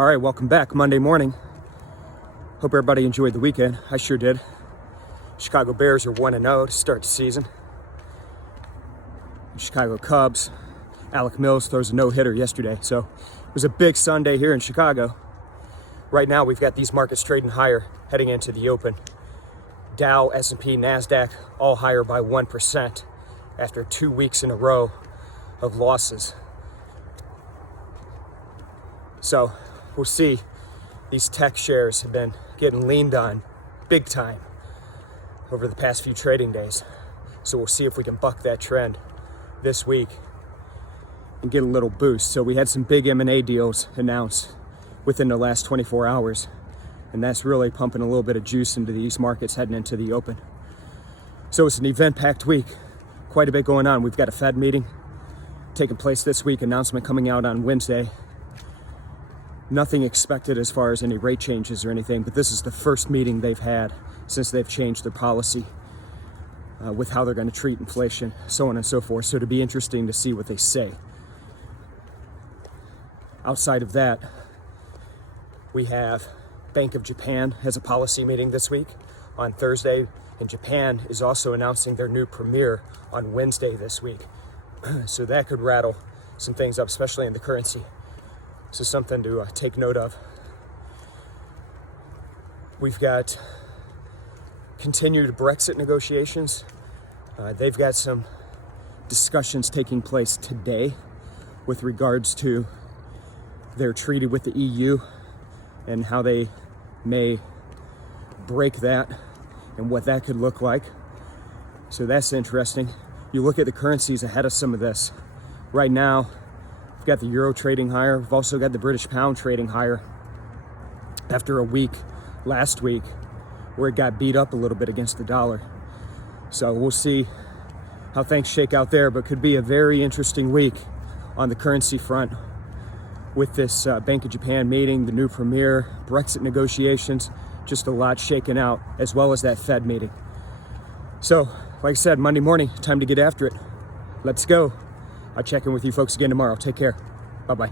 All right, welcome back. Monday morning. Hope everybody enjoyed the weekend. I sure did. Chicago Bears are 1-0 to start the season. Chicago Cubs, Alec Mills throws a no-hitter yesterday. So it was a big Sunday here in Chicago. Right now we've got these markets trading higher heading into the open. Dow, S&P, Nasdaq all higher by 1% after 2 weeks in a row of losses. So we'll see. These tech shares have been getting leaned on big time over the past few trading days. So we'll see if we can buck that trend this week and get a little boost. So we had some big M&A deals announced within the last 24 hours. And that's really pumping a little bit of juice into these markets heading into the open. So it's an event-packed week. Quite a bit going on. We've got a Fed meeting taking place this week, announcement coming out on Wednesday. Nothing expected as far as any rate changes or anything, but this is the first meeting they've had since they've changed their policy with how they're going to treat inflation, so on and so forth. So it'll be interesting to see what they say. Outside of that, we have Bank of Japan has a policy meeting this week on Thursday, and Japan is also announcing their new premier on Wednesday this week. So that could rattle some things up, especially in the currency. So something to take note of. We've got continued Brexit negotiations. They've got some discussions taking place today with regards to their treaty with the EU and how they may break that and what that could look like. So that's interesting. You look at the currencies ahead of some of this. Right now, we've got the euro trading higher. We've also got the British pound trading higher after a week last week where it got beat up a little bit against the dollar. So we'll see how things shake out there, but could be a very interesting week on the currency front with this Bank of Japan meeting, the new premier, Brexit negotiations, just a lot shaking out, as well as that Fed meeting. So, like I said, Monday morning, time to get after it. Let's go. I'll check in with you folks again tomorrow. Take care. Bye-bye.